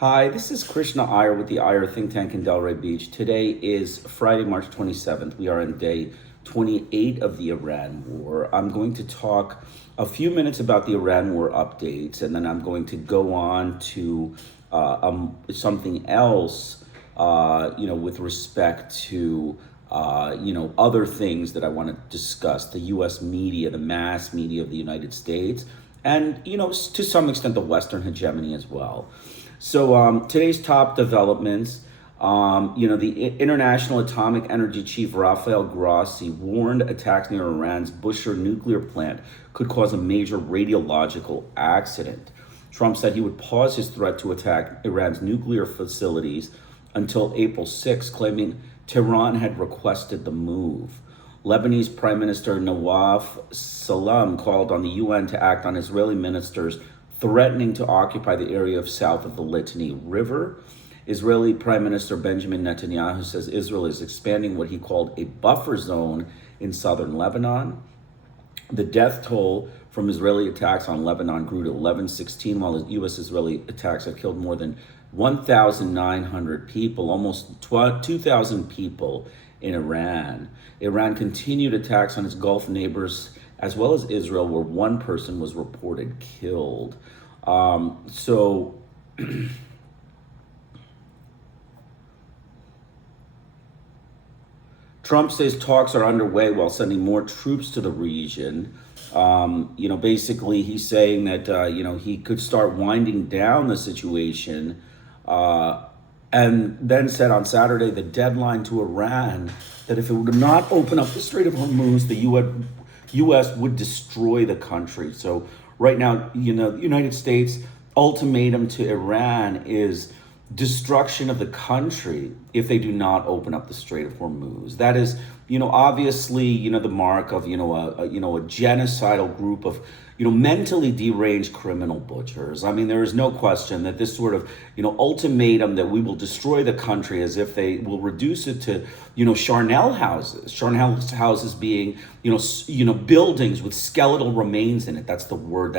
Hi, this is Krishna Iyer with the Iyer think tank in Delray Beach. Today is Friday, March 27th. We are in day 28 of the Iran war. I'm going to talk a few minutes about the Iran war updates, and then I'm going to go on to something else, with respect to, other things that I want to discuss, the U.S. media, the mass media of the United States, and, to some extent, the Western hegemony as well. So today's top developments, the International Atomic Energy Chief Rafael Grossi warned attacks near Iran's Bushehr nuclear plant could cause a major radiological accident. Trump said he would pause his threat to attack Iran's nuclear facilities until April 6, claiming Tehran had requested the move. Lebanese Prime Minister Nawaf Salam called on the UN to act on Israeli ministers threatening to occupy the area south of the Litani River. Israeli Prime Minister Benjamin Netanyahu says Israel is expanding what he called a buffer zone in southern Lebanon. The death toll from Israeli attacks on Lebanon grew to 1116, while U.S.-Israeli attacks have killed more than 1,900 people, almost 2,000 people in Iran. Iran continued attacks on its Gulf neighbors, as well as Israel, where one person was reported killed. Trump says talks are underway while sending more troops to the region. Basically, he's saying that, he could start winding down the situation, and then said on Saturday the deadline to Iran that if it would not open up the Strait of Hormuz, the U.S. would destroy the country. So right now, the United States ultimatum to Iran is destruction of the country if they do not open up the Strait of Hormuz. That is, obviously, the mark of, a genocidal group of, mentally deranged criminal butchers. I mean, there is no question that this sort of, ultimatum that we will destroy the country as if they will reduce it to, charnel houses being, buildings with skeletal remains in it. That's the word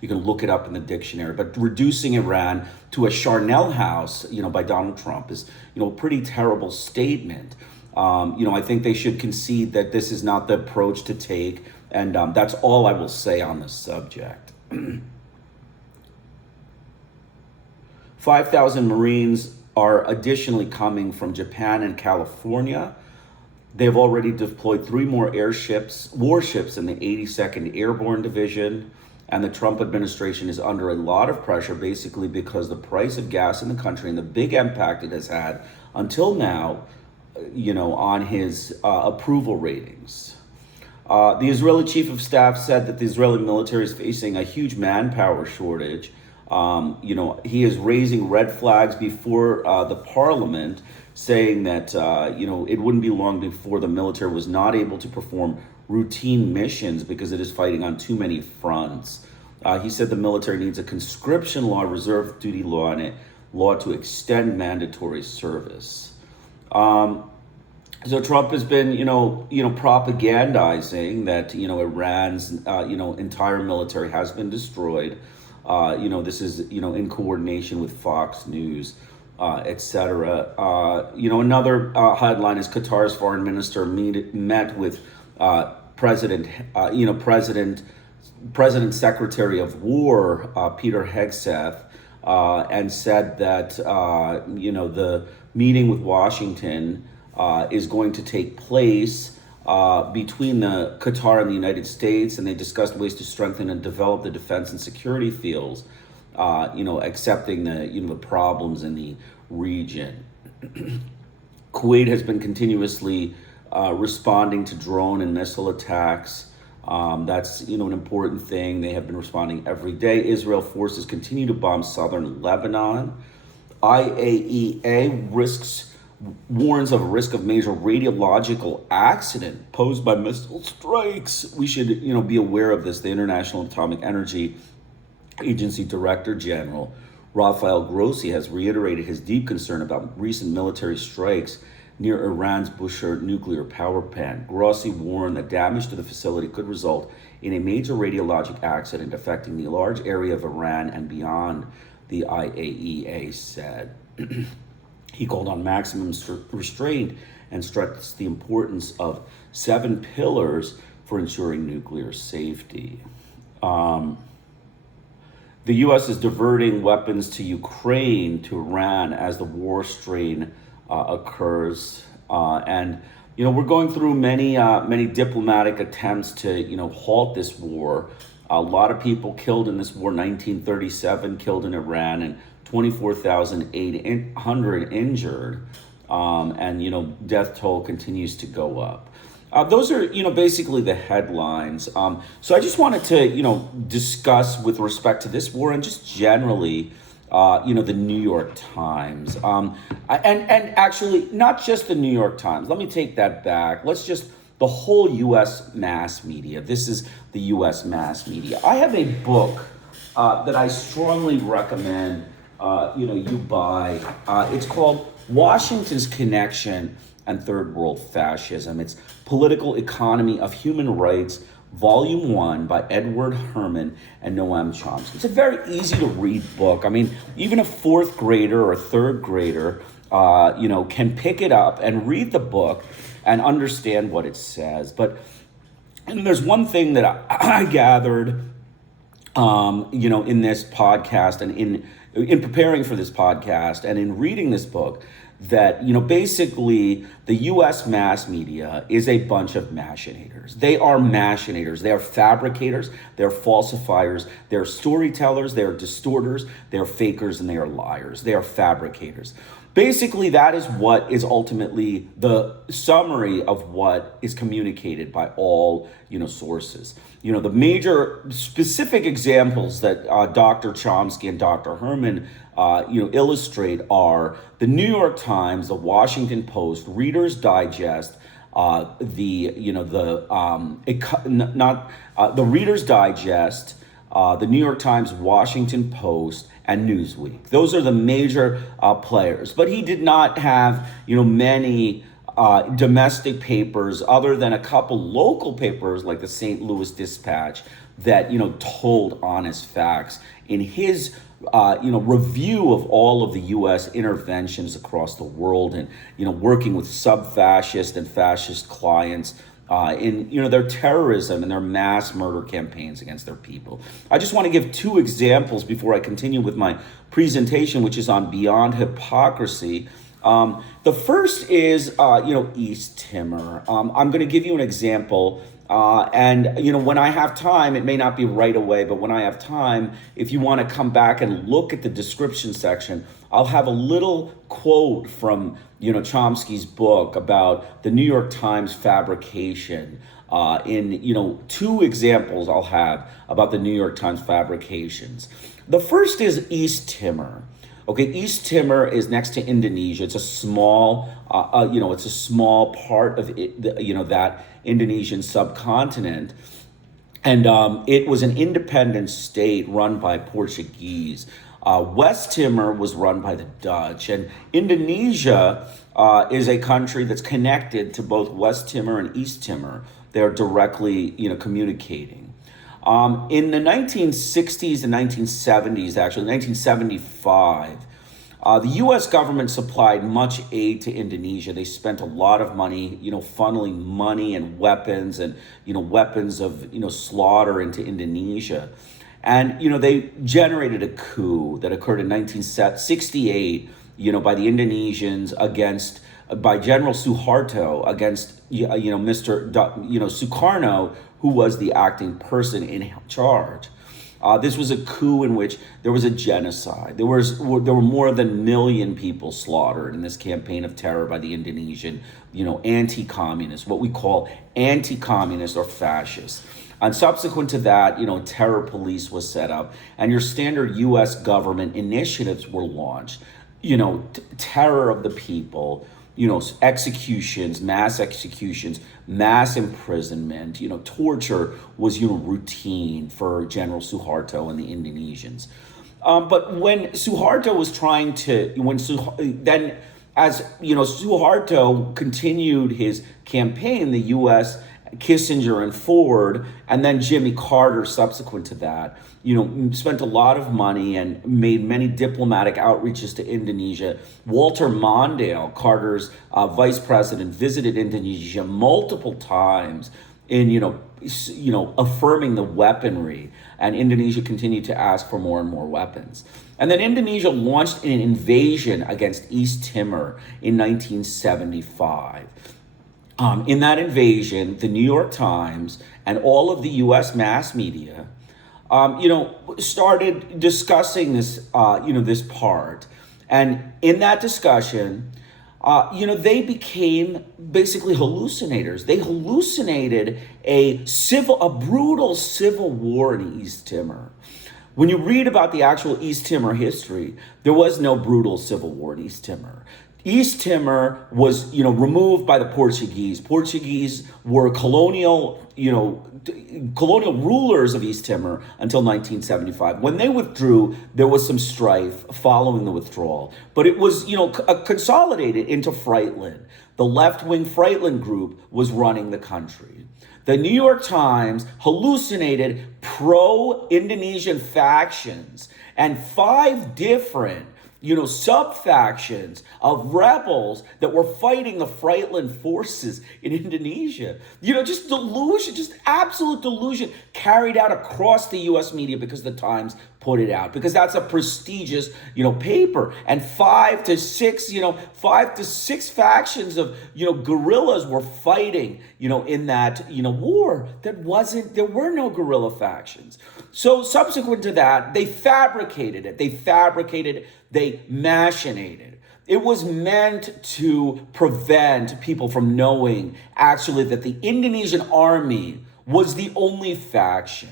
you can look it up in the dictionary. But reducing Iran to a charnel house, by Donald Trump is, a pretty terrible statement. I think they should concede that this is not the approach to take. And that's all I will say on this subject. 5,000 Marines are additionally coming from Japan and California. They've already deployed 3 more warships in the 82nd Airborne Division. And the Trump administration is under a lot of pressure, basically because the price of gas in the country and the big impact it has had until now, on his approval ratings. The Israeli chief of staff said that the Israeli military is facing a huge manpower shortage. He is raising red flags before the parliament, saying that, it wouldn't be long before the military was not able to perform routine missions because it is fighting on too many fronts. He said the military needs a conscription law, reserve duty law, and a law to extend mandatory service. So Trump has been, propagandizing that, Iran's, entire military has been destroyed. This is, in coordination with Fox News, etc. Another headline is Qatar's foreign minister met with President Secretary of War, Peter Hegseth, and said that, the meeting with Washington is going to take place between the Qatar and the United States, and they discussed ways to strengthen and develop the defense and security fields, accepting the problems in the region. Kuwait has been continuously responding to drone and missile attacks. That's an important thing. They have been responding every day. Israel forces continue to bomb southern Lebanon. IAEA warns of a risk of major radiological accident posed by missile strikes. We should, be aware of this. The International Atomic Energy Agency Director General Rafael Grossi has reiterated his deep concern about recent military strikes near Iran's Bushehr nuclear power plant. Grossi warned that damage to the facility could result in a major radiologic accident affecting the large area of Iran and beyond. the IAEA said. He called on maximum restraint and stressed the importance of 7 pillars for ensuring nuclear safety. The U.S. is diverting weapons to Ukraine, to Iran, as the war strain occurs. And we're going through many diplomatic attempts to, halt this war. A lot of people killed in this war, 1937 killed in Iran, and 24,800 injured. And, death toll continues to go up. Those are, basically the headlines. So I just wanted to, discuss with respect to this war and just generally, the New York Times. And actually, not just the New York Times. Let me take that back. The whole U.S. mass media. This is the U.S. mass media. I have a book that I strongly recommend, you buy. It's called Washington's Connection and Third World Fascism. It's Political Economy of Human Rights, Volume 1 by Edward Herman and Noam Chomsky. It's a very easy to read book. I mean, even a 4th grader or a 3rd grader, can pick it up and read the book and understand what it says. But there's one thing that I gathered, in this podcast and in preparing for this podcast and in reading this book, that, basically the U.S. mass media is a bunch of machinators. They are machinators. They are fabricators. They're falsifiers. They're storytellers. They're distorters. They're fakers, and they are liars. They are fabricators. Basically, that is what is ultimately the summary of what is communicated by all, sources. The major specific examples that Dr. Chomsky and Dr. Herman, illustrate are the New York Times, the Washington Post, Reader's Digest, the Reader's Digest, the New York Times, Washington Post, and Newsweek. Those are the major players. But he did not have, many domestic papers other than a couple local papers like the St. Louis Dispatch that, told honest facts in his, review of all of the U.S. interventions across the world and, working with sub-fascist and fascist clients in their terrorism and their mass murder campaigns against their people. I just want to give 2 examples before I continue with my presentation, which is on Beyond Hypocrisy. The first is, East Timor. I'm going to give you an example. And when I have time, it may not be right away, but when I have time, if you want to come back and look at the description section, I'll have a little quote from, Chomsky's book about the New York Times fabrication. In 2 examples I'll have about the New York Times fabrications. The first is East Timor. Okay, East Timor is next to Indonesia. It's a small, it's a small part of it, that Indonesian subcontinent. And it was an independent state run by Portuguese. West Timor was run by the Dutch. And Indonesia is a country that's connected to both West Timor and East Timor. They're directly, communicating. In the 1960s and 1970s, actually, 1975, the U.S. government supplied much aid to Indonesia. They spent a lot of money, funneling money and weapons and, weapons of, slaughter into Indonesia. And, they generated a coup that occurred in 1968, by the Indonesians by General Suharto against, Mr. Sukarno, who was the acting person in charge. This was a coup in which there was a genocide. There were more than 1 million people slaughtered in this campaign of terror by the Indonesian, anti-communists, what we call anti-communist or fascist. And subsequent to that, terror police was set up, and your standard U.S. government initiatives were launched. Terror of the people, executions, mass imprisonment, torture was, routine for General Suharto and the Indonesians. But when Suharto was trying to, Suharto continued his campaign, the U.S. Kissinger and Ford, and then Jimmy Carter subsequent to that, spent a lot of money and made many diplomatic outreaches to Indonesia. Walter Mondale, Carter's vice president, visited Indonesia multiple times in, affirming the weaponry, and Indonesia continued to ask for more and more weapons. And then Indonesia launched an invasion against East Timor in 1975. In that invasion, the New York Times and all of the U.S. mass media, started discussing this, this part. And in that discussion, they became basically hallucinators. They hallucinated a brutal civil war in East Timor. When you read about the actual East Timor history, there was no brutal civil war in East Timor. East Timor was, removed by the Portuguese. Portuguese were colonial rulers of East Timor until 1975. When they withdrew, there was some strife following the withdrawal, but it was, consolidated into Friedland. The left-wing Friedland group was running the country. The New York Times hallucinated pro-Indonesian factions and 5 different sub-factions of rebels that were fighting the Friedland forces in Indonesia. Just delusion, just absolute delusion carried out across the U.S. media because the Times put it out, because that's a prestigious, paper. And 5 to 6 factions of, guerrillas were fighting, in that, war. There were no guerrilla factions. So subsequent to that, they fabricated it. They machinated. It was meant to prevent people from knowing actually that the Indonesian army was the only faction.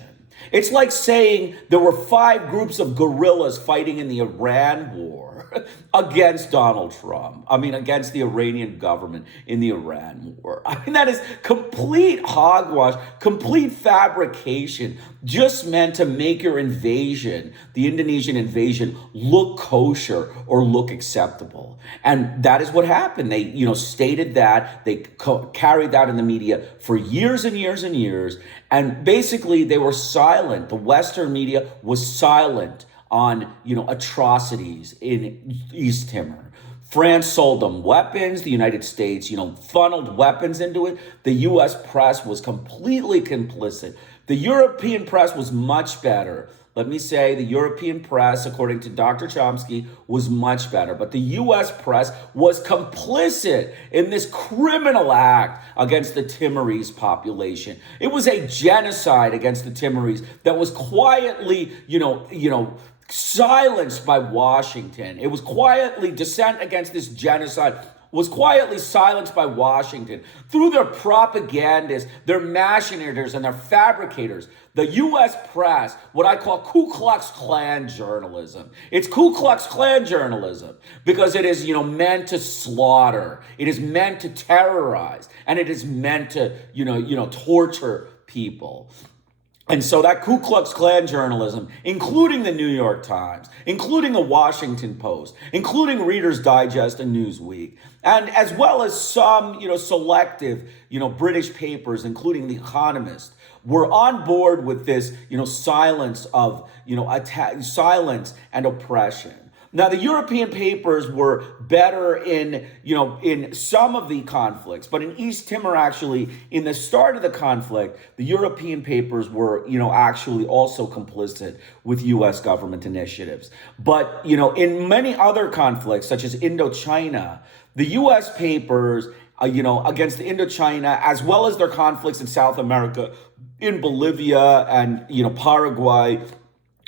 It's like saying there were 5 groups of guerrillas fighting in the Iran war against Donald Trump. Against the Iranian government in the Iran war. That is complete hogwash, complete fabrication, just meant to make your invasion, the Indonesian invasion, look kosher or look acceptable. And that is what happened. They, stated that, they carried that in the media for years and years and years. And basically they were silent. The Western media was silent on, atrocities in East Timor. France sold them weapons. The United States, funneled weapons into it. The U.S. press was completely complicit. The European press was much better. Let me say the European press, according to Dr. Chomsky, was much better. But the U.S. press was complicit in this criminal act against the Timorese population. It was a genocide against the Timorese that was quietly, silenced by Washington. It was quietly, dissent against this genocide was quietly silenced by Washington through their propagandists, their machinators, and their fabricators. The U.S. press, what I call Ku Klux Klan journalism. It's Ku Klux Klan journalism because it is, meant to slaughter. It is meant to terrorize, and it is meant to, torture people. And so that Ku Klux Klan journalism, including the New York Times, including the Washington Post, including Reader's Digest and Newsweek, and as well as some, selective, British papers, including The Economist, were on board with this, silence of, silence and oppression. Now, the European papers were better in, in some of the conflicts, but in East Timor, actually, in the start of the conflict, the European papers were, actually also complicit with U.S. government initiatives. But, in many other conflicts, such as Indochina, the U.S. papers, against Indochina, as well as their conflicts in South America, in Bolivia and, Paraguay,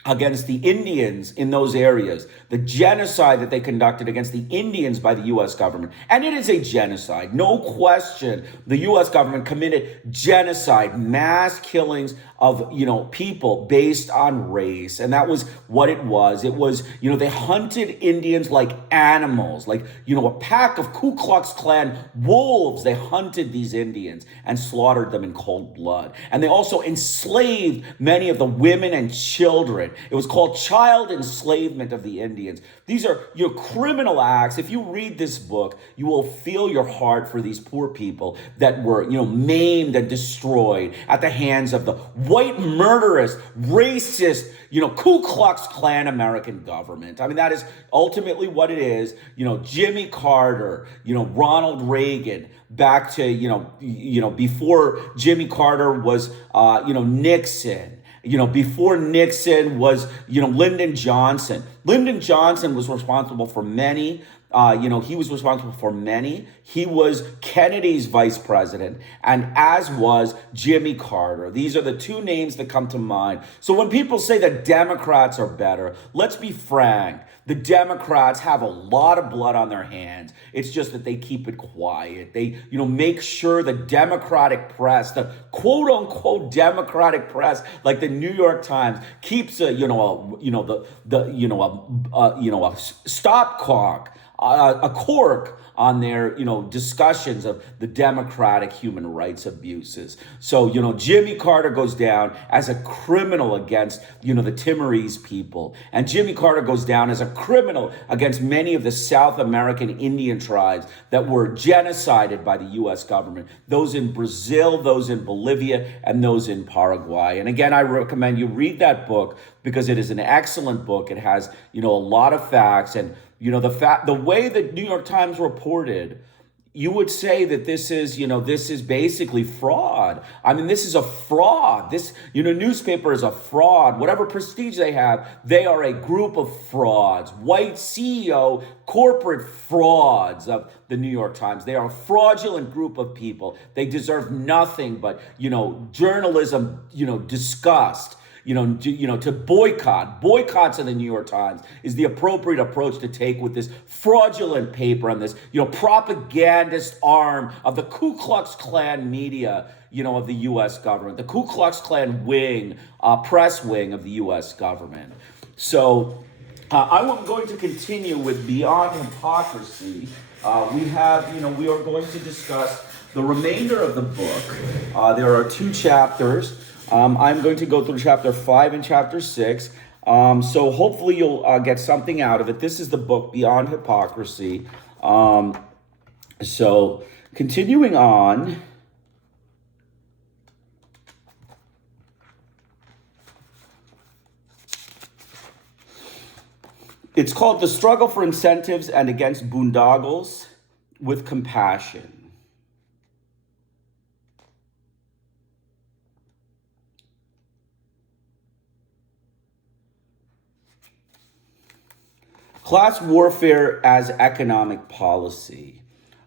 against the Indians in those areas, the genocide that they conducted against the Indians by the U.S. government. And it is a genocide. No question. The U.S. government committed genocide, mass killings of, people based on race. And that was what it was. It was, they hunted Indians like animals, like, a pack of Ku Klux Klan wolves. They hunted these Indians and slaughtered them in cold blood. And they also enslaved many of the women and children It was called child enslavement of the Indians. These are your criminal acts. If you read this book, you will feel your heart for these poor people that were, maimed and destroyed at the hands of the white, murderous, racist, Ku Klux Klan American government. I mean, that is ultimately what it is. Jimmy Carter, Ronald Reagan, back to, before Jimmy Carter was, Nixon. Before Nixon was, Lyndon Johnson. Lyndon Johnson was responsible for many. He was responsible for many. He was Kennedy's vice president, and as was Jimmy Carter. These are the two names that come to mind. So when people say that Democrats are better, let's be frank. The Democrats have a lot of blood on their hands. It's just that they keep it quiet. They, make sure the Democratic press, the quote unquote Democratic press, like the New York Times, keeps a stopcock, a cork on their, discussions of the democratic human rights abuses. So, Jimmy Carter goes down as a criminal against, the Timorese people. And Jimmy Carter goes down as a criminal against many of the South American Indian tribes that were genocided by the U.S. government. Those in Brazil, those in Bolivia, and those in Paraguay. And again, I recommend you read that book because it is an excellent book. It has, a lot of facts, and the way that New York Times reported, you would say that this is basically fraud. I mean, this is a fraud. This, newspaper is a fraud. Whatever prestige they have, they are a group of frauds. White CEO, corporate frauds of the New York Times. They are a fraudulent group of people. They deserve nothing but, journalism, disgust. To boycotts in the New York Times is the appropriate approach to take with this fraudulent paper and this, propagandist arm of the Ku Klux Klan media, of the U.S. government, the Ku Klux Klan wing, press wing of the U.S. government. So I'm going to continue with Beyond Hypocrisy. We are going to discuss the remainder of the book. There are 2 chapters. I'm going to go through chapter 5 and chapter 6. So hopefully you'll get something out of it. This is the book Beyond Hypocrisy. So continuing on. It's called The Struggle for Incentives and Against Boondoggles with Compassion. Class warfare as economic policy.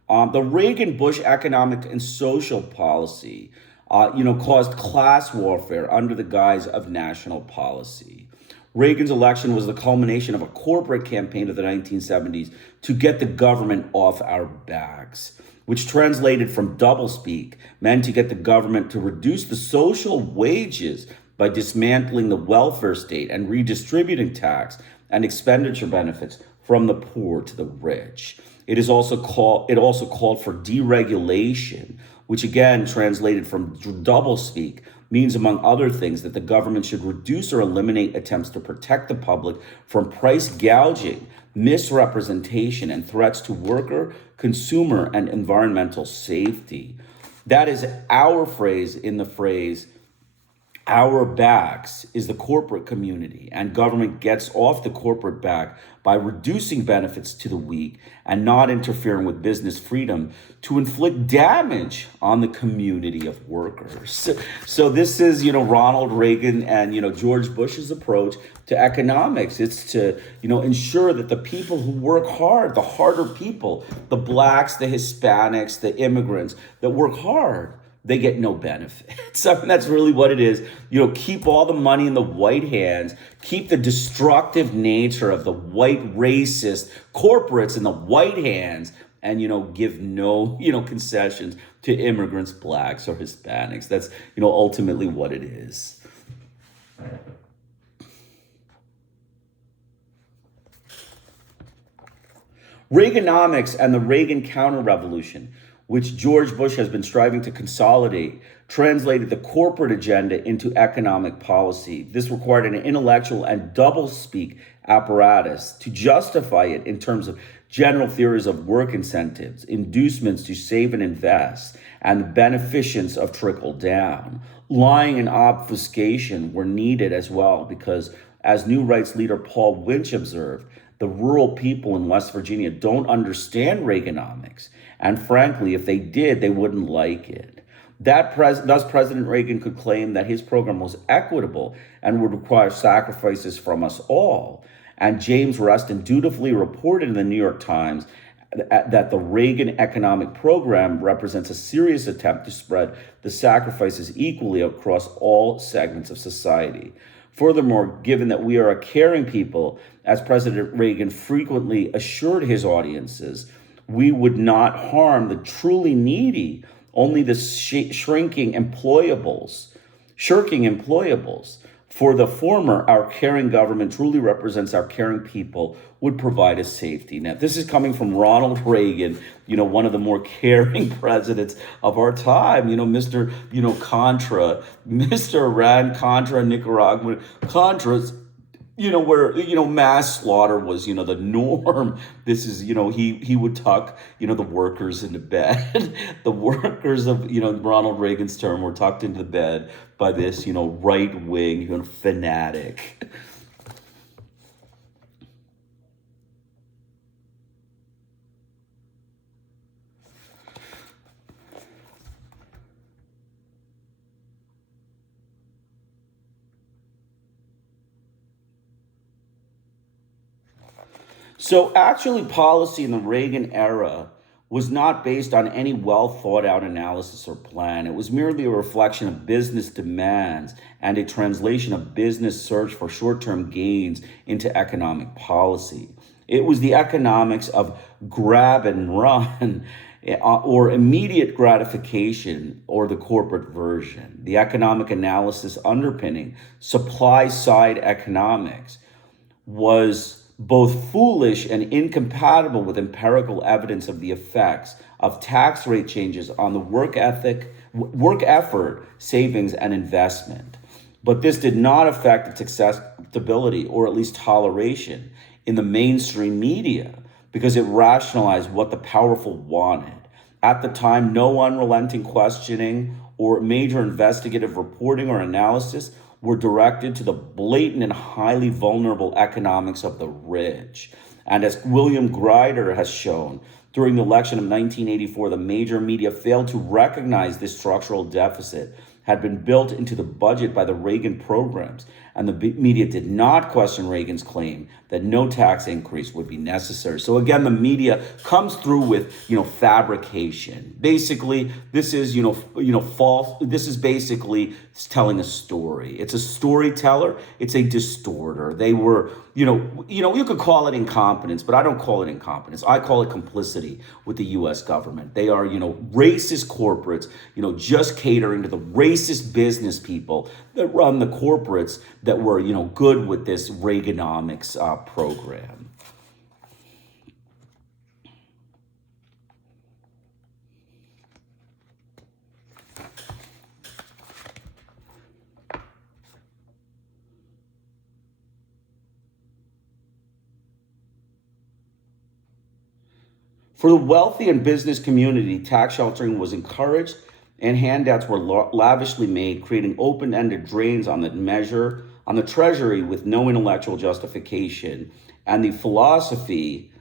The Reagan-Bush economic and social policy, caused class warfare under the guise of national policy. Reagan's election was the culmination of a corporate campaign of the 1970s to get the government off our backs, which translated from doublespeak meant to get the government to reduce the social wages by dismantling the welfare state and redistributing tax and expenditure benefits from the poor to the rich. It also called for deregulation, which again translated from doublespeak means, among other things, that the government should reduce or eliminate attempts to protect the public from price gouging, misrepresentation, and threats to worker, consumer, and environmental safety. That is our phrase in the phrase, our backs is the corporate community, and government gets off the corporate back by reducing benefits to the weak and not interfering with business freedom to inflict damage on the community of workers. So this is, Ronald Reagan and, George Bush's approach to economics. It's to, ensure that the people who work hard, the harder people, the blacks, the Hispanics, the immigrants that work hard, they get no benefits. I mean, that's really what it is. Keep all the money in the white hands, keep the destructive nature of the white racist corporates in the white hands, and, give no, concessions to immigrants, blacks, or Hispanics. That's, ultimately what it is. Reaganomics and the Reagan counter-revolution. which George Bush has been striving to consolidate, translated the corporate agenda into economic policy. This required an intellectual and doublespeak apparatus to justify it in terms of general theories of work incentives, inducements to save and invest, and the beneficence of trickle down. Lying and obfuscation were needed as well because, as new rights leader Paul Winch observed, the rural people in West Virginia don't understand Reaganomics. And frankly, if they did, they wouldn't like it. Thus, President Reagan could claim that his program was equitable and would require sacrifices from us all. And James Reston dutifully reported in the New York Times that the Reagan economic program represents a serious attempt to spread the sacrifices equally across all segments of society. Furthermore, given that we are a caring people, as President Reagan frequently assured his audiences, we would not harm the truly needy, only the shirking employables. For the former, our caring government truly represents our caring people, would provide a safety net. This is coming from Ronald Reagan, one of the more caring presidents of our time, Mr. Contra, Mr. Iran, Contra, Nicaragua, Contras, where, mass slaughter was, the norm. This is, he would tuck, the workers into bed. The workers of, Ronald Reagan's term were tucked into bed by this, right wing, fanatic. So actually, policy in the Reagan era was not based on any well thought out analysis or plan. It was merely a reflection of business demands and a translation of business search for short term gains into economic policy. It was the economics of grab and run. Or immediate gratification, or the corporate version, the economic analysis underpinning supply side economics was both foolish and incompatible with empirical evidence of the effects of tax rate changes on the work effort, savings, and investment. But this did not affect its acceptability, or at least toleration, in the mainstream media, because it rationalized what the powerful wanted. At the time, no unrelenting questioning or major investigative reporting or analysis were directed to the blatant and highly vulnerable economics of the rich. And as William Grider has shown, during the election of 1984, the major media failed to recognize this structural deficit had been built into the budget by the Reagan programs, and the media did not question Reagan's claim that no tax increase would be necessary. So again, the media comes through with, fabrication. Basically, this is, false. This is basically telling a story. It's a storyteller. It's a distorter. They were, you could call it incompetence, but I don't call it incompetence. I call it complicity with the U.S. government. They are, racist corporates, just catering to the racist business people that run the corporates that were, good with this Reaganomics program. For the wealthy and business community, tax sheltering was encouraged and handouts were lavishly made, creating open-ended drains on the treasury with no intellectual justification, and the philosophy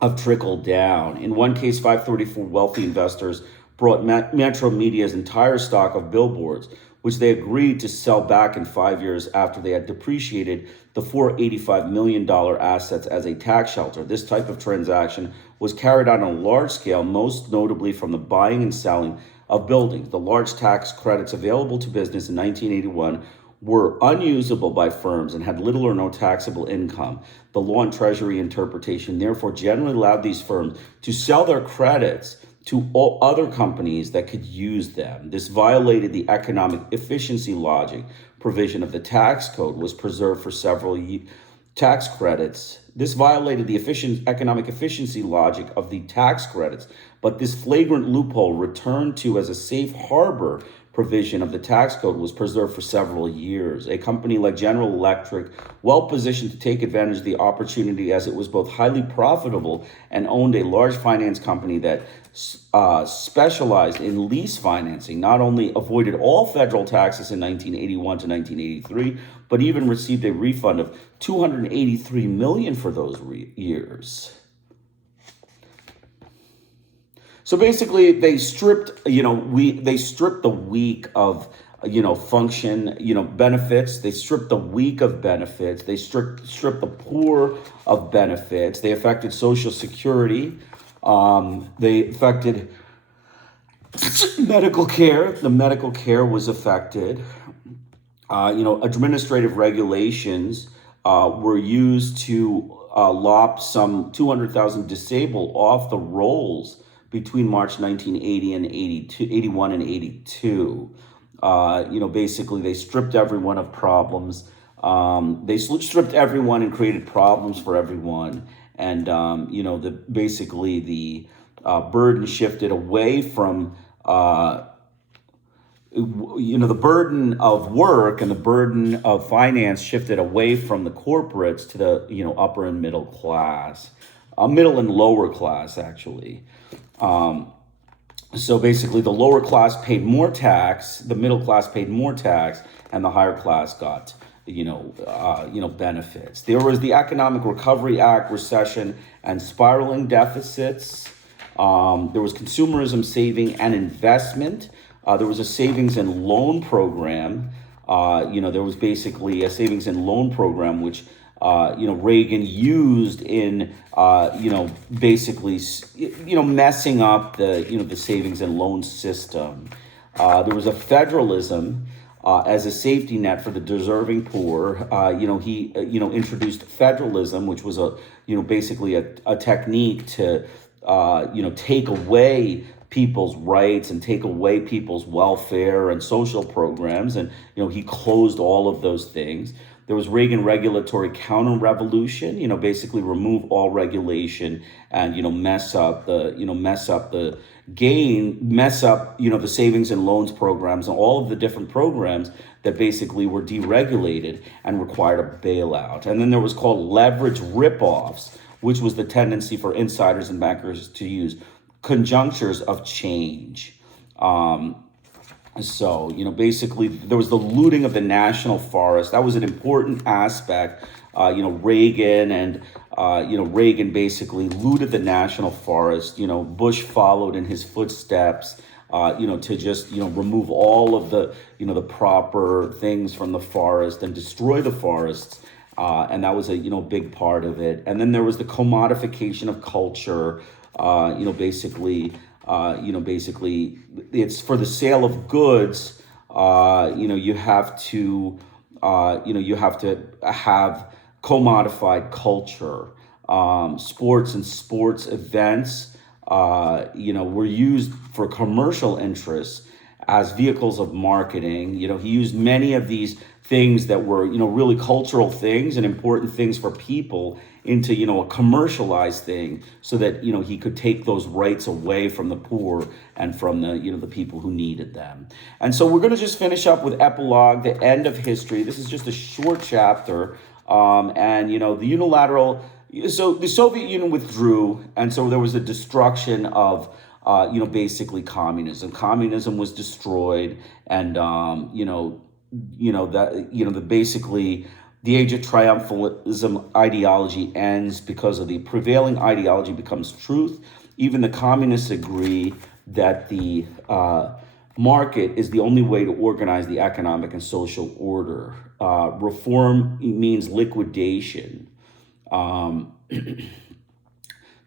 of trickle down. In one case, 534 wealthy investors brought Metro Media's entire stock of billboards, which they agreed to sell back in 5 years after they had depreciated the $485 million assets as a tax shelter. This type of transaction was carried out on a large scale, most notably from the buying and selling of buildings. The large tax credits available to business in 1981 were unusable by firms and had little or no taxable income. The law and treasury interpretation therefore generally allowed these firms to sell their credits to all other companies that could use them. This violated the economic efficiency logic provision of the tax code, was preserved for several tax credits. This violated the economic efficiency logic of the tax credits, but this flagrant loophole, returned to as a safe harbor provision of the tax code, was preserved for several years. A company like General Electric, well positioned to take advantage of the opportunity, as it was both highly profitable and owned a large finance company that specialized in lease financing, not only avoided all federal taxes in 1981 to 1983, but even received a refund of $283 million for those years. So basically, they stripped, they stripped the weak of, function, benefits. They stripped the weak of benefits. They stripped the poor of benefits. They affected Social Security. They affected medical care. The medical care was affected. Administrative regulations were used to lop some 200,000 disabled off the rolls between March 1980 and 81 and 82. Basically, they stripped everyone of problems. They stripped everyone and created problems for everyone. And, the burden shifted away from, the burden of work and the burden of finance shifted away from the corporates to the, upper and middle class, middle and lower class, actually. So basically, the lower class paid more tax, the middle class paid more tax, and the higher class got, benefits. There was the Economic Recovery Act, recession, and spiraling deficits. There was consumerism, saving, and investment. There was a savings and loan program. There was basically a savings and loan program, which Reagan used in, messing up the savings and loan system. There was a federalism as a safety net for the deserving poor. He introduced federalism, which was a technique to, take away people's rights and take away people's welfare and social programs. And, he closed all of those things. There was Reagan regulatory counter-revolution, basically remove all regulation and, mess up the savings and loans programs and all of the different programs that basically were deregulated and required a bailout. And then there was called leverage ripoffs, which was the tendency for insiders and bankers to use conjunctures of change. So, basically, there was the looting of the national forest. That was an important aspect. Reagan and, Reagan basically looted the national forest. Bush followed in his footsteps, to just, remove all of the, the proper things from the forest and destroy the forests. And that was a, big part of it. And then there was the commodification of culture, basically it's for the sale of goods. You have to have commodified culture. Sports and sports events, were used for commercial interests as vehicles of marketing. He used many of these things that were, really cultural things and important things for people into, a commercialized thing so that, he could take those rights away from the poor and from the, the people who needed them. And so we're going to just finish up with epilogue, the end of history. This is just a short chapter. The unilateral, so the Soviet Union withdrew. And so there was a destruction of, basically communism. Communism was destroyed and, basically the age of triumphalism ideology ends because of the prevailing ideology becomes truth. Even the communists agree that the market is the only way to organize the economic and social order. Reform means liquidation.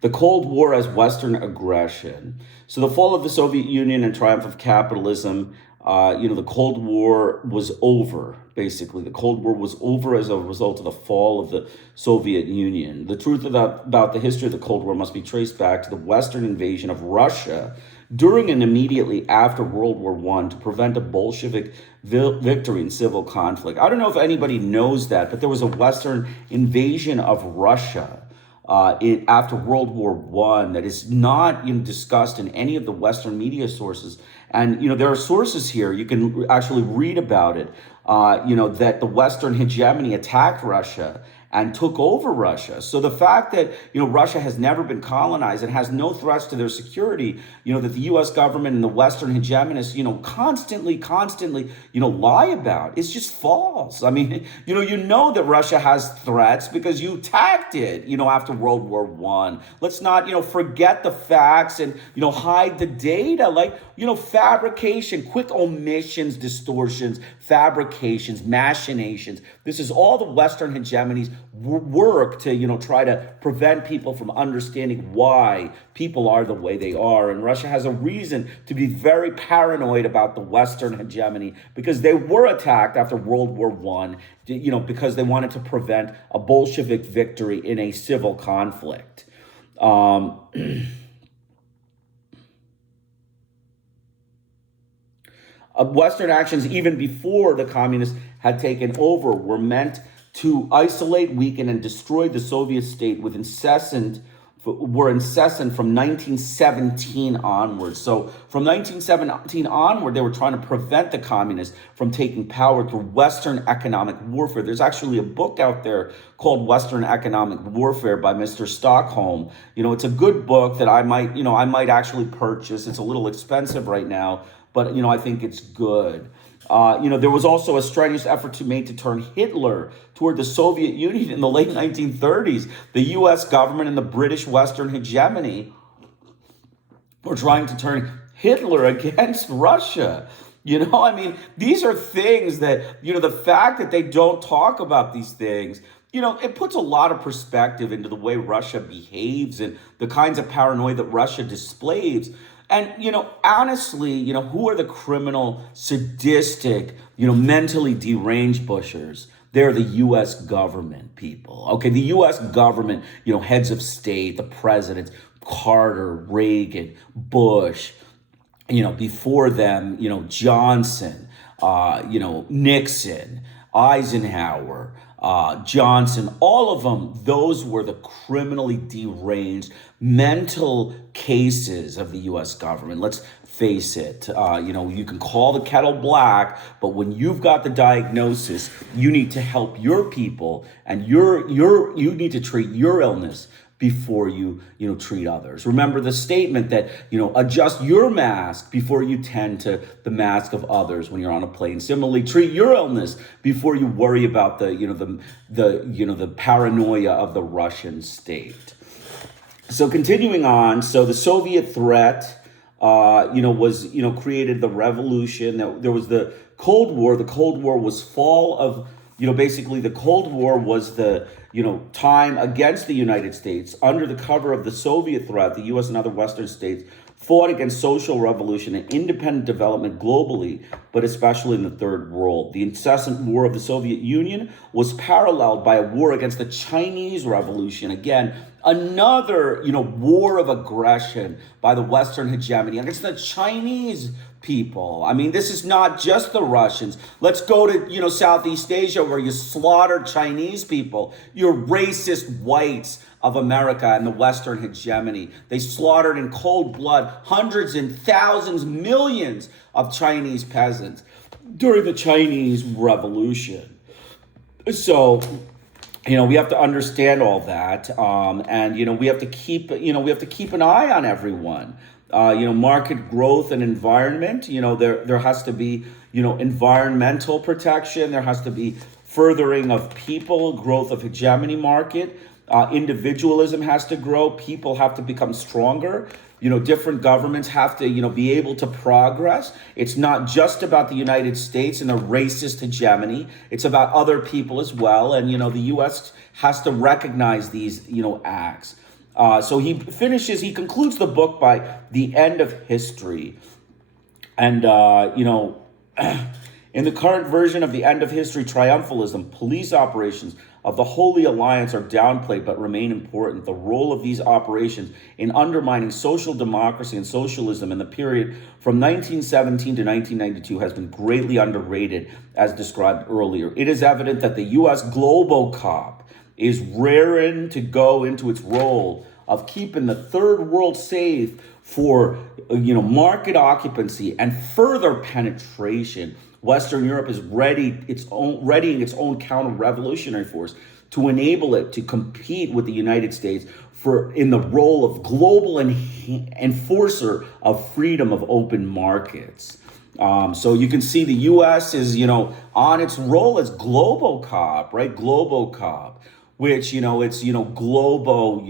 The Cold War as Western aggression. So the fall of the Soviet Union and triumph of capitalism, the Cold War was over, basically. The Cold War was over as a result of the fall of the Soviet Union. The truth about the history of the Cold War must be traced back to the Western invasion of Russia during and immediately after World War I to prevent a Bolshevik victory in civil conflict. I don't know if anybody knows that, but there was a Western invasion of Russia after World War I that is not discussed in any of the Western media sources. And there are sources here you can actually read about it. That the Western hegemony attacked Russia and took over Russia. So the fact that Russia has never been colonized and has no threats to their security, that the U.S. government and the Western hegemonists, constantly, lie about, it's just false. I mean, that Russia has threats because you attacked it, after World War I. Let's not, forget the facts and hide the data, like fabrication, quick omissions, distortions, fabrications, machinations. This is all the Western hegemony's work to try to prevent people from understanding why people are the way they are. And Russia has a reason to be very paranoid about the Western hegemony because they were attacked after World War I, because they wanted to prevent a Bolshevik victory in a civil conflict. Western actions, even before the communists had taken over, were meant to isolate, weaken, and destroy the Soviet state were incessant from 1917 onwards. So from 1917 onward, they were trying to prevent the communists from taking power through Western economic warfare. There's actually a book out there called Western Economic Warfare by Mr. Stockholm. It's a good book that I might actually purchase. It's a little expensive right now, but I think it's good. There was also a strenuous effort made to turn Hitler toward the Soviet Union in the late 1930s. The U.S. government and the British Western hegemony were trying to turn Hitler against Russia. These are things that, the fact that they don't talk about these things, it puts a lot of perspective into the way Russia behaves and the kinds of paranoia that Russia displays. And, honestly, who are the criminal, sadistic, mentally deranged pushers? They're the U.S. government people. Okay, the U.S. government, heads of state, the presidents, Carter, Reagan, Bush, before them, Johnson, Nixon, Eisenhower, Johnson, all of them, those were the criminally deranged mental cases of the U.S. government. Let's face it. You can call the kettle black, but when you've got the diagnosis, you need to help your people, and you need to treat your illness before you treat others. Remember the statement that adjust your mask before you tend to the mask of others when you're on a plane. Similarly, treat your illness before you worry about the paranoia of the Russian state. So continuing on, so the Soviet threat was created the revolution. There was the Cold War. The Cold War was fall of basically the Cold War was the time against the United States under the cover of the Soviet threat. The U.S. and other Western states fought against social revolution and independent development globally, but especially in the Third World. The incessant war of the Soviet Union was paralleled by a war against the Chinese Revolution. Again, another war of aggression by the Western hegemony against the Chinese people. I mean, this is not just the Russians. Let's go to Southeast Asia, where you slaughtered Chinese people. You're racist whites of America and the Western hegemony. They slaughtered in cold blood hundreds and thousands, millions of Chinese peasants during the Chinese Revolution. So we have to understand all that, and we have to keep an eye on everyone. Market growth and environment. There has to be environmental protection. There has to be furthering of people, growth of hegemony market. Individualism has to grow. People have to become stronger. Different governments have to, be able to progress. It's not just about the United States and the racist hegemony. It's about other people as well. And, the U.S. has to recognize these, acts. So he concludes the book by the end of history. And, in the current version of the end of history triumphalism, police operations of the Holy Alliance are downplayed but remain important. The role of these operations in undermining social democracy and socialism in the period from 1917 to 1992 has been greatly underrated, as described earlier. It is evident that the U.S. Globocop is raring to go into its role of keeping the third world safe for market occupancy and further penetration. Western Europe is readying its own counter-revolutionary force to enable it to compete with the United States in the role of global enforcer of freedom of open markets. So you can see the U.S. is, on its role as Globocop, right? Globocop, which, it's, global,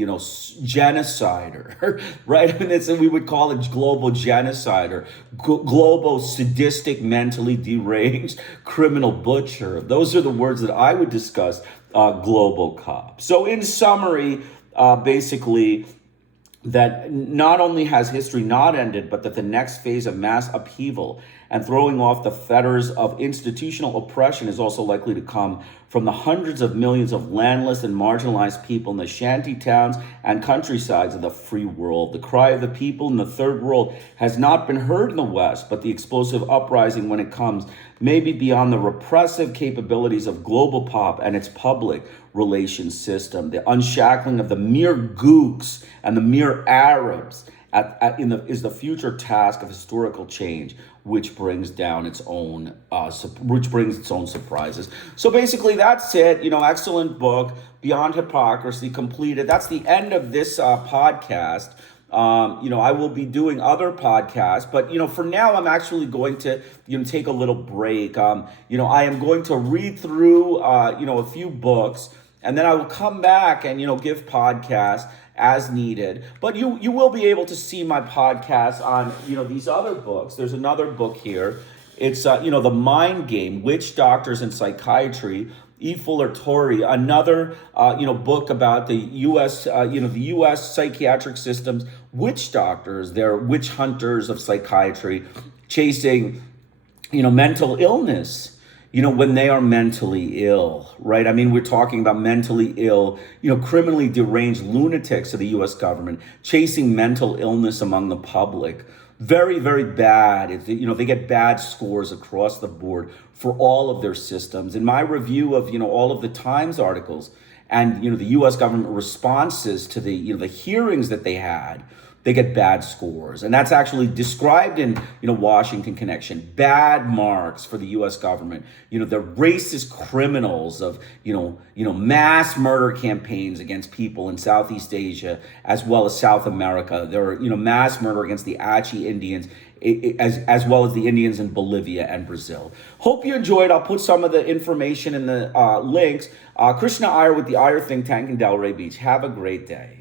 genocider, right? I mean, we would call it global genocider, global sadistic, mentally deranged criminal butcher. Those are the words that I would discuss global cop. So in summary, basically, that not only has history not ended, but that the next phase of mass upheaval and throwing off the fetters of institutional oppression is also likely to come from the hundreds of millions of landless and marginalized people in the shanty towns and countrysides of the free world. The cry of the people in the third world has not been heard in the West, but the explosive uprising when it comes may be beyond the repressive capabilities of global pop and its public relations system. The unshackling of the mere gooks and the mere Arabs is the future task of historical change, which brings its own surprises. So basically, that's it. Excellent book, Beyond Hypocrisy, completed. That's the end of this podcast. I will be doing other podcasts, but for now, I'm actually going to take a little break. I am going to read through a few books, and then I will come back and give podcasts as needed. But you will be able to see my podcast on these other books. There's another book here. It's The Mind Game: Witch Doctors and Psychiatry. E. Fuller Torrey, another book about the U.S. The U.S. psychiatric system's witch doctors. They're witch hunters of psychiatry, chasing mental illness. When they are mentally ill, right? I mean, we're talking about mentally ill, criminally deranged lunatics of the U.S. government chasing mental illness among the public. Very, very bad. They get bad scores across the board for all of their systems. In my review of, all of the Times articles and, the U.S. government responses to the hearings that they had, they get bad scores. And that's actually described in, Washington Connection. Bad marks for the U.S. government. The racist criminals of, mass murder campaigns against people in Southeast Asia, as well as South America. There are, mass murder against the Achi Indians, as well as the Indians in Bolivia and Brazil. Hope you enjoyed. I'll put some of the information in the links. Krishna Iyer with the Iyer Think Tank in Delray Beach. Have a great day.